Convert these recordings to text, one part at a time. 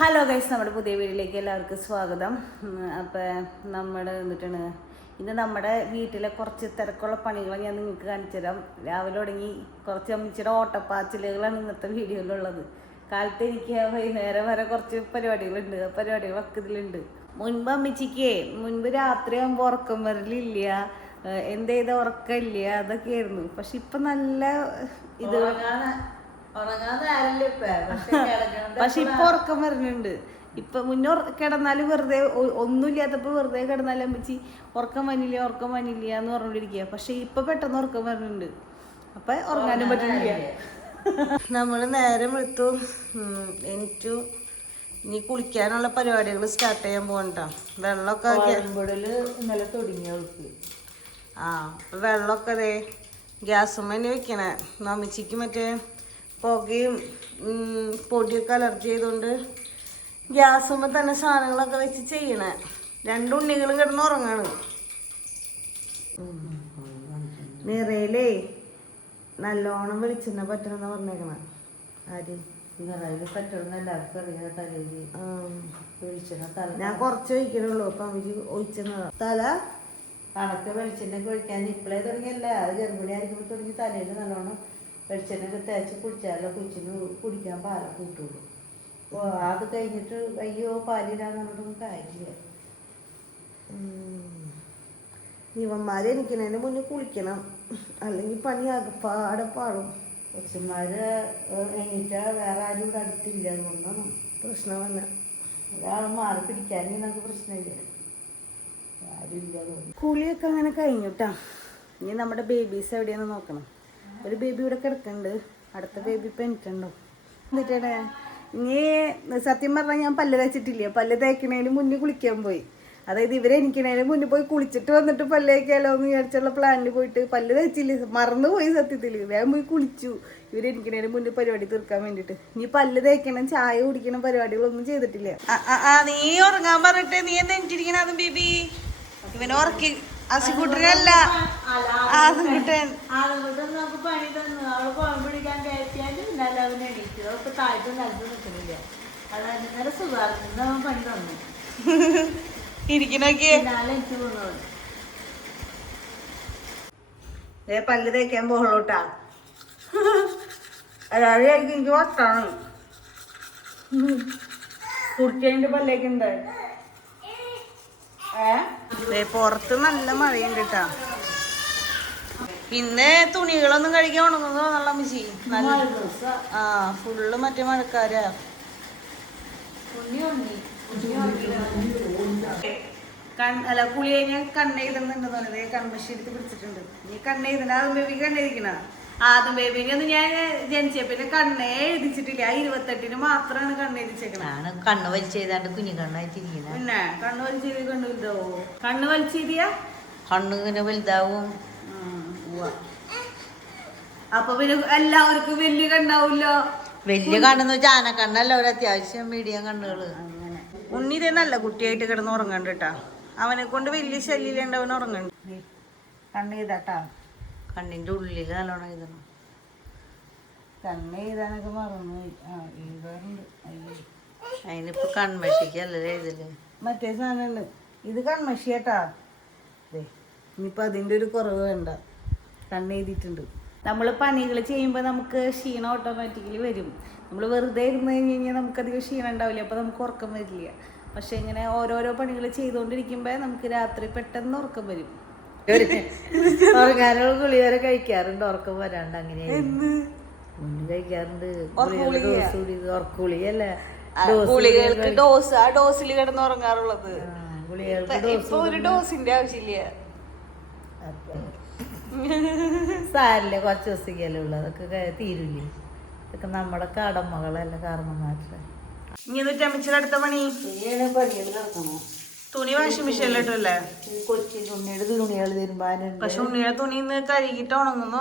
Hello guys നമ്മുടെ പുതിയ വീട്ടിലേക്ക് എല്ലാവർക്കും സ്വാഗതം. അപ്പം നമ്മൾ എന്നിട്ടാണ് ഇന്ന് നമ്മുടെ വീട്ടിലെ കുറച്ച് തിരക്കുള്ള പണികൾ ഞാൻ നിങ്ങൾക്ക് കാണിച്ചു തരാം രാവിലെ തുടങ്ങി കുറച്ച് അമ്മച്ചിയുടെ ഓട്ടപ്പാച്ചിലുകളാണ് ഇന്നത്തെ വീഡിയോയിലുള്ളത്. കാലത്ത് എനിക്ക് വൈകുന്നേരം വരെ കുറച്ച് പരിപാടികളുണ്ട്. ആ പരിപാടികളൊക്കെ ഇതിലുണ്ട്. മുൻപ് അമ്മച്ചിക്ക് മുൻപ് രാത്രി ആകുമ്പോൾ ഉറക്കം വരലില്ല. എന്ത് ചെയ്ത ഉറക്കമില്ല? അതൊക്കെയായിരുന്നു. പക്ഷെ ഇപ്പം നല്ല ഇത് പക്ഷെ ഇപ്പൊ ഉറക്കം വരുന്നുണ്ട്. ഇപ്പൊ മുന്നേ കിടന്നാൽ വെറുതെ ഒന്നുമില്ലാത്തപ്പോ വെറുതെ കിടന്നാലും അമ്മച്ചി ഉറക്കം വന്നില്ല ഉറക്കം വന്നില്ല എന്ന് പറഞ്ഞോണ്ടിരിക്കുക പക്ഷെ ഇപ്പൊ പെട്ടെന്ന് ഉറക്കം വരുന്നുണ്ട്. അപ്പൊ ഉറങ്ങാനും പറ്റുന്നില്ല. നമ്മൾ നേരം എടുത്തു എനിക്കു ഇനി കുളിക്കാനുള്ള പരിപാടികൾ സ്റ്റാർട്ട് ചെയ്യാൻ പോകണ്ട. വെള്ളമൊക്കെ ഇന്നലെ തുടങ്ങി അവൾക്ക് ആ വെള്ളമൊക്കെ അതെ ഗ്യാസുമ്മ തന്നെ വെക്കണേ. നമ്മിച്ചിക്ക് മറ്റേ പുകയും പൊടിയൊക്കെ അലർജി ചെയ്തുകൊണ്ട് ഗ്യാസുമ്പോൾ തന്നെ സാധനങ്ങളൊക്കെ വെച്ച് ചെയ്യണേ. രണ്ട് ഉണ്ണികളും കിടന്ന് ഉറങ്ങാണ്. നിറയിലേ നല്ലോണം വെളിച്ചെണ്ണ പറ്റണമെന്ന് പറഞ്ഞേക്കണ. ആര്? നിറയിൽ പറ്റണം എല്ലാവർക്കും അറിയാം തലയിൽ ആ. വെളിച്ചെണ്ണ തല ഞാൻ കുറച്ച് ഒഴിക്കണുള്ളൂ അപ്പൊ അമ്മയ്ക്ക് ഒഴിച്ചെന്നതാ തല? കണക്ക് വെളിച്ചെണ്ണ ഒഴിക്കാൻ ഇപ്പോഴേ തുടങ്ങിയല്ല? അത് ഗർഭിണി ആയിരിക്കുമ്പോൾ തുടങ്ങി തലയിൽ നല്ലോണം വെളിച്ചെണ്ണ ഒക്കെ തേച്ച് കുടിച്ചാലോ കുച്ചിന് കുടിക്കാൻ പാല കൂട്ടുള്ളൂ. അപ്പോൾ അത് കഴിഞ്ഞിട്ട് അയ്യോ പാലിടാന്ന് പറഞ്ഞിട്ടൊന്നും കാര്യമില്ല. ഇവന്മാർ എനിക്കണേന് മുന്നേ കുളിക്കണം. അല്ലെങ്കിൽ പണി അകപ്പാടെ പാടും കൊച്ചന്മാർ എണീറ്റാ വേറെ ആരും ഇവിടെ അടുത്തില്ല അതുകൊണ്ടാണ് വന്ന ഒരാൾ മാറി പിടിക്കാനും നമുക്ക് പ്രശ്നമില്ല. ആരും ഇല്ല കുളിയൊക്കെ അങ്ങനെ കഴിഞ്ഞുട്ടാ. ഇനി നമ്മുടെ ബേബീസ് എവിടെയാണ് നോക്കണം. ഒരു ബേബി ഇവിടെ കിടക്കുന്നുണ്ട് അടുത്ത ബേബി ഇപ്പം എനിക്കുണ്ടോ? എന്നിട്ടേ ഇനി സത്യം പറഞ്ഞാൽ ഞാൻ പല്ല് തേച്ചിട്ടില്ല? പല്ല് തേക്കണേന് മുന്നേ കുളിക്കാൻ പോയി. അതായത് ഇവരെ എനിക്കണേന് മുന്നേ പോയി കുളിച്ചിട്ട് വന്നിട്ട് പല്ല് തേക്കാലോ എന്ന് വിചാരിച്ചുള്ള പ്ലാനിൽ പോയിട്ട് പല്ല് തേച്ചില്ല? മറന്നു പോയി സത്യത്തിൽ വേഗം പോയി കുളിച്ചു. ഇവരെനിക്കണേന് മുന്നിൽ മുന്നേ പരിപാടി തീർക്കാൻ വേണ്ടിയിട്ട് ഇനി പല്ല് തേക്കണം ചായ കുടിക്കണം പരിപാടികളൊന്നും ചെയ്തിട്ടില്ല. നീ ഉറങ്ങാൻ പറഞ്ഞിട്ട് നീ എന്താ എനിച്ചിരിക്കണ അതും ബേബി ഇവനെ ഉറക്കി അസിക്കുട്ടനല്ല ആസിക്കുട്ടൻ ആളുകളുടെ നമുക്ക് പണി തന്നു. അവൾ കോഴം പിടിക്കാൻ കയറ്റിയാലും ഇന്നലെ അവൻ എണീറ്റു. അവൾക്ക് താഴ്ച നിലത്ത് നിൽക്കുന്നില്ല അതായത് ഇന്നലെ സുഖാർന്ന് അവൻ പണി തന്നു. ഇരിക്കണോക്കെ. പിന്നാലെ എനിക്ക് പല്ല് തേക്കാൻ പോകളോട്ടാ അതായത് എനിക്ക് വട്ടാണ്. കുടിച്ചതിന്റെ പല്ലേക്കുണ്ട്. ഏ? പുറത്ത് നല്ല മഴയുണ്ട് കേട്ടാ ഇന്ന് തുണികളൊന്നും കഴിക്കാൻ ഉണങ്ങുന്നു നല്ല അമ്മച്ചി? നല്ല ആ ഫുള്ള് മറ്റേ മഴക്കാരാ. അല്ല കുളി കഴിഞ്ഞാൽ കണ്ണെഴുതുന്നുണ്ടെന്ന് പറഞ്ഞത് എടുത്ത് പിടിച്ചിട്ടുണ്ട്. നീ കണ്ണെഴുതണ ആദ്യം ബേബി കണ്ണെഴുതിക്കണ ആദ്യം ബേബിനെ ഒന്നും ഞാൻ ജനിച്ച പിന്നെ കണ്ണേ എഴുതിച്ചിട്ടില്ല. ആ ഇരുപത്തെട്ടിന് മാത്രമാണ് കണ്ണെഴുതിച്ചേക്കണ ഞാൻ കണ്ണ് വലിച്ചെയ്താണ്ട് കുഞ്ഞു കണ്ണായിട്ടിരിക്കുന്നത് പിന്നെ കണ്ണ് വലിച്ചെഴുതി കണ്ണു വലുതാവോ? കണ്ണ് വലിച്ചെഴുതിയ കണ്ണ് ഇങ്ങനെ വലുതാവും. അപ്പൊ പിന്നെ എല്ലാവർക്കും വലിയ കണ്ണാവൂല്ലോ? വലിയ കണ്ണെന്ന് വെച്ചാൽ കണ്ണല്ല ഒരു അത്യാവശ്യം മീഡിയം കണ്ണുകൾ. ഉണ്ണി ഇതേ നല്ല കുട്ടിയായിട്ട് കിടന്ന് ഉറങ്ങണ്ട കേട്ടാ അവനെ കൊണ്ട് വലിയ ശല്യം ഉണ്ടാവുന്ന ഉറങ്ങണ്ട. കണ്ണ് ചെയ്താട്ടാ കണ്ണിന്റെ ഉള്ളിൽ നല്ലോണം എഴുതണം. കണ്ണ് എഴുതാനൊക്കെ മറന്നു എഴുതാറുണ്ട്. അതിനിപ്പോ കൺമഷിക്കല്ലേ എഴുതൽ? മറ്റേ സാധനം ഇത് കൺമഷി കേട്ടാ ഇനിയിപ്പോൾ അതിന്റെ ഒരു കുറവ് വേണ്ട. കണ്ണെഴുതിയിട്ടുണ്ട് നമ്മൾ പണികൾ ചെയ്യുമ്പോൾ നമുക്ക് ക്ഷീണം ഓട്ടോമാറ്റിക്കലി വരും. നമ്മൾ വെറുതെ ഇരുന്ന് കഴിഞ്ഞ് കഴിഞ്ഞാൽ നമുക്കധികം ക്ഷീണം ഉണ്ടാവില്ല. അപ്പോൾ നമുക്ക് ഉറക്കം വരില്ല. പക്ഷെ ഇങ്ങനെ ഓരോരോ പണികൾ ചെയ്തുകൊണ്ടിരിക്കുമ്പോൾ നമുക്ക് രാത്രി പെട്ടെന്ന് ഉറക്കം വരും. ഉറങ്ങാനുള്ള ഗുളി വരെ കഴിക്കാറുണ്ട് ഉറക്കം വരാണ്ട് അങ്ങനെ മുന്നിൽ കഴിക്കാറുണ്ട്. ഉറക്കുളിയല്ല ഗുളികൾക്ക് ഡോസ് ആ ഡോസിൽ കിടന്ന് ഉറങ്ങാറുള്ളത്. ഇപ്പൊ ഒരു ഡോസിന്റെ ആവശ്യമില്ല. സാരില്ല കുറച്ച് ദിവസത്തേക്കല്ലേ ഉള്ളു. അതൊക്കെ തീരില്ലേ? ഇതൊക്കെ നമ്മുടെ കടമകളല്ല കാരണന്മാരുടെ ഇനി എന്നിട്ട് ചമിച്ചിൽ അടുത്ത പണി. പണിയെന്ന് കിടക്കണോ തുണി വാഷിംഗ് കൊച്ചി തുണികൾ തീരുമാനുണ്ട് പക്ഷെ ഉണ്ണിയുടെ തുണി ഇന്ന് കഴുകിട്ട് ഉണങ്ങുന്നു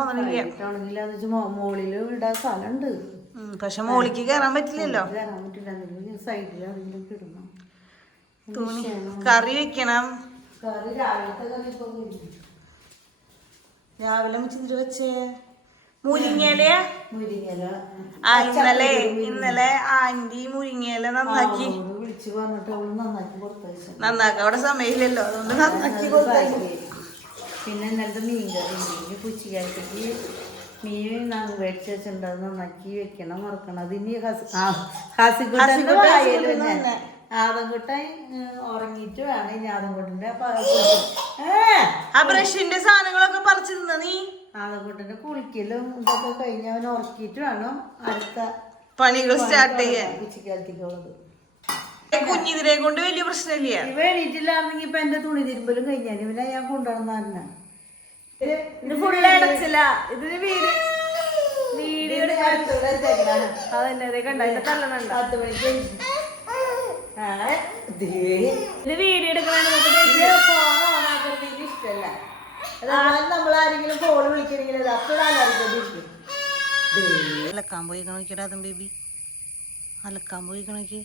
ഇടാൻ സ്ഥലമുണ്ട്. പക്ഷെ മോളിക്ക് കയറാൻ പറ്റില്ലല്ലോ. കയറാൻ പറ്റില്ല. സൈഡിൽ തുണി കറി വെക്കണം. കറി രാവിലത്തെ കറി ഇപ്പൊ കഴിഞ്ഞു. രാവിലെ വെച്ചേ? മുരിങ്ങയില. മുരിങ്ങല ആ ഇന്നലെ ഇന്നലെ ആന്റി മുരിങ്ങയില നന്നാക്കി. വിളിച്ചു പറഞ്ഞിട്ട് അവൾ നന്നാക്കി കൊടുത്തയച്ചു. നന്നാക്കാം. അവിടെ സമയമില്ലല്ലോ. അതുകൊണ്ട് നന്നാക്കി അത് കൊടുത്തു ബാക്കി. പിന്നെ ഇന്നലത്തെ മീൻ കറി മീൻ പുച്ചിക്കാലത്തേക്ക് മീൻ നാം മേടിച്ച് വെച്ചിട്ടുണ്ട് അത് നന്നാക്കി വെക്കണം മറക്കണം അത് ഇനി ഹാസിക്കുട്ടന്റെ ഹാസിക്കുട്ടൻ വായയിൽ തന്നെ. ആദംകുട്ടൻ ഉറങ്ങിയിട്ട് വേണം ഇനി ആദംകുട്ടന്റെ ആ ബ്രഷിന്റെ സാധനങ്ങളൊക്കെ പറിച്ചു തിന്ന നീ? ആദംകുട്ടന്റെ കുളിക്കലും ഇതൊക്കെ കഴിഞ്ഞ് അവൻ ഉറക്കിയിട്ട് വേണം അടുത്ത പണികൾ സ്റ്റാർട്ട് ചെയ്യാൻ. ഉച്ചക്കാലത്തേക്കുള്ളത് കുഞ്ഞിതിരെ കൊണ്ട് വലിയ പ്രശ്നമില്ല. ഇവ എണീറ്റില്ലാന്നെങ്കി ഇപ്പൊ എന്റെ തുണി തിരുമ്പലും കഴിഞ്ഞാൽ ഇവനെ ഞാൻ കൊണ്ടുവന്ന ഇത് ഫുള്ള് അടച്ചില്ല ഇതിന് വീട്. വീഡിയോ അതന്നെ കണ്ട? അതിന്റെ തള്ളണുണ്ട. ഇത് വീഡിയോ ഇഷ്ടല്ല. നമ്മൾ ആരെങ്കിലും ഫോൺ അപ്പോഴാണ് അറിയിക്കും അലക്കാൻ പോയി കണക്കിടാതും ബേബി അലക്കാൻ പോയി നോക്കി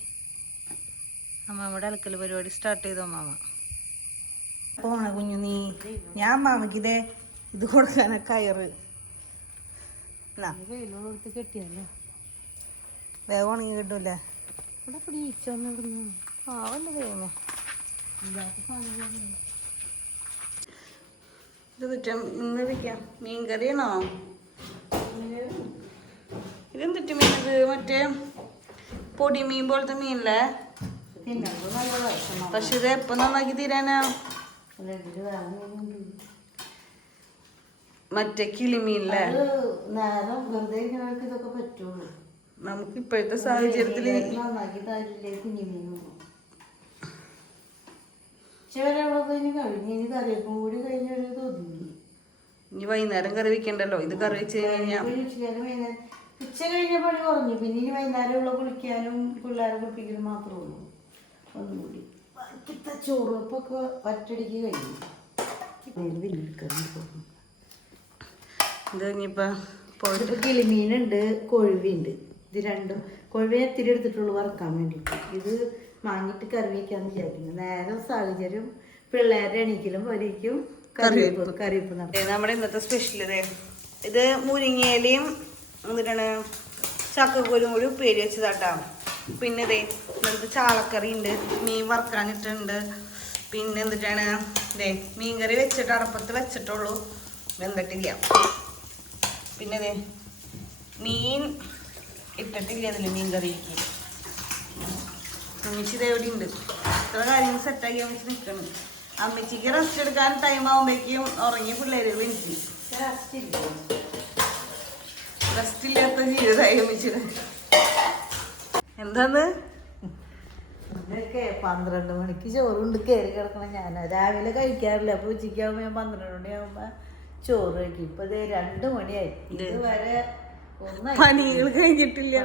അമ്മാമ്മയുടെ അലക്കൽ പരിപാടി സ്റ്റാർട്ട് ചെയ്തു അമ്മാമ പോണ കുഞ്ഞു നീ ഞാൻ മാമയ്ക്ക് ഇതേ ഇത് കൊടുക്കാന കയറ്. വേഗം ഉണങ്ങി കിട്ടൂലേ ഇവിടെ പിടിച്ചൊന്നിടുന്നു ഇത് കുറ്റം ഇന്ന് വെക്കാം മീൻ കറിയാണോ ഇതെന്തിട്ട് മീൻ ഇത്? മറ്റേ പൊടി മീൻ പോലത്തെ മീനല്ലേ? പക്ഷെ ഇത് നന്നാക്കി തീരാനാ. മറ്റേ കിളിമീനല്ലേ? നമുക്ക് ഇപ്പോഴത്തെ സാഹചര്യത്തിൽ കഴിഞ്ഞ് ഇനി വൈകുന്നേരം കറി വെക്കണ്ടല്ലോ? ഇത് കറി വെച്ച് കഴിഞ്ഞാൽ ഉച്ച കഴിഞ്ഞ പണി കുറഞ്ഞു പിന്നെ ഇനി വൈകുന്നേരം ഉള്ള കുളിക്കാനും പിള്ളേരെ കുളിപ്പിക്കലും മാത്രമേ ഉള്ളൂ. ഒന്നുകൂടി. ബാക്കിത്തെ ചോറുവപ്പൊക്കെ ഒറ്റടിക്ക് കഴിഞ്ഞു. അതിന് പിന്നെടുക്കാൻ ഇത് പോയിട്ട് കിളിമീനുണ്ട് കൊഴുവിണ്ട് ഇത് രണ്ടും കൊഴുവിനെ ഇത്തിരി എടുത്തിട്ടുള്ളൂ വറക്കാൻ വേണ്ടിയിട്ട്. ഇത് വാങ്ങിയിട്ട് കറി വയ്ക്കാന്ന് വിചാരിക്കുന്നു. നേരെ സാഹചര്യം പിള്ളേരുടെ എണീക്കലും പോലെയും കറിവേപ്പ് കറിവേപ്പ്. നമ്മുടെ ഇന്നത്തെ സ്പെഷ്യൽ ഇതേ. ഇത് മുരിങ്ങയിലയും എന്നിട്ടാണ് ചക്കക്കുരും കൂടി ഉപ്പേരി വെച്ചതാട്ടാ. പിന്നെ ഇതേ ഇന്നത്തെ ചാളക്കറി ഉണ്ട്. മീൻ വറുക്കാനിട്ടുണ്ട്. പിന്നെ എന്നിട്ടാണ് ഇതേ മീൻകറി വെച്ചിട്ട് അടപ്പത്ത് വെച്ചിട്ടുള്ളൂ. വെന്തിട്ടില്ല. പിന്നെ ഇതേ മീൻ ഇട്ടിട്ടില്ല അതിൽ മീൻ കറിക്ക് അമ്മച്ചി ഇത് എവിടെ ഉണ്ട് ഇത്ര കാര്യങ്ങൾ സെറ്റാക്കി അമ്മച്ചി നിൽക്കണം അമ്മച്ചിക്ക് റെസ്റ്റ് എടുക്കാൻ ടൈം ആകുമ്പോഴേക്കും ഉറങ്ങിയ പിള്ളേര് എനിക്ക് റെസ്റ്റ് ഇല്ലാത്ത ജീവിതമായി അമ്മച്ചിയുടെ. എന്താന്ന്? ഇതൊക്കെ പന്ത്രണ്ട് മണിക്ക് ചോറുണ്ട്. കയറി കിടക്കണം ഞാൻ. രാവിലെ കഴിക്കാറില്ല. അപ്പോൾ ഉച്ചയ്ക്കാകുമ്പോൾ ഞാൻ പന്ത്രണ്ട് മണിയാകുമ്പോൾ ചോറ് കഴിക്കും. ഇപ്പൊ ദേ രണ്ട് മണിയായി. ഇതുവരെ പണികൾ കഴിഞ്ഞിട്ടില്ല.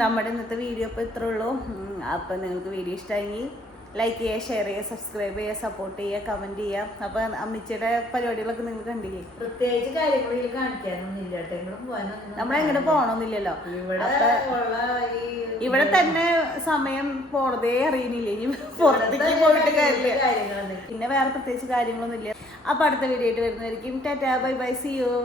നമ്മുടെ ഇന്നത്തെ വീഡിയോ അപ്പോൾ ഇത്രേ ഉള്ളൂ. ഉം, അപ്പോൾ നിങ്ങൾക്ക് വീഡിയോ ഇഷ്ടമെങ്കിൽ ലൈക്ക് ചെയ്യുക ഷെയർ ചെയ്യുക സബ്സ്ക്രൈബ് ചെയ്യുക സപ്പോർട്ട് ചെയ്യുക കമന്റ് ചെയ്യുക. അപ്പോൾ അമ്മച്ചിയുടെ പരിപാടികളൊക്കെ നിങ്ങൾ കണ്ടില്ലേ? പ്രത്യേകിച്ച് കാര്യങ്ങളിൽ ഇതിൽ കാണിക്കാനൊന്നും ഇല്ല കേട്ടോ എങ്ങോട്ടും പോകാനൊന്നും നമ്മളെങ്ങോട്ട് പോകണമെന്നില്ലല്ലോ ഇവിടെ തന്നെ സമയം പോണതേ അറിയുന്നില്ല. ഇനി പുറത്തേക്ക് പോയിട്ട് കാര്യമില്ല. പിന്നെ വേറെ പ്രത്യേകിച്ച് കാര്യങ്ങളൊന്നും ഇല്ല അപ്പൊ അടുത്ത വീഡിയോ ആയിട്ട് വരുന്നതായിരിക്കും. Tata bye bye see you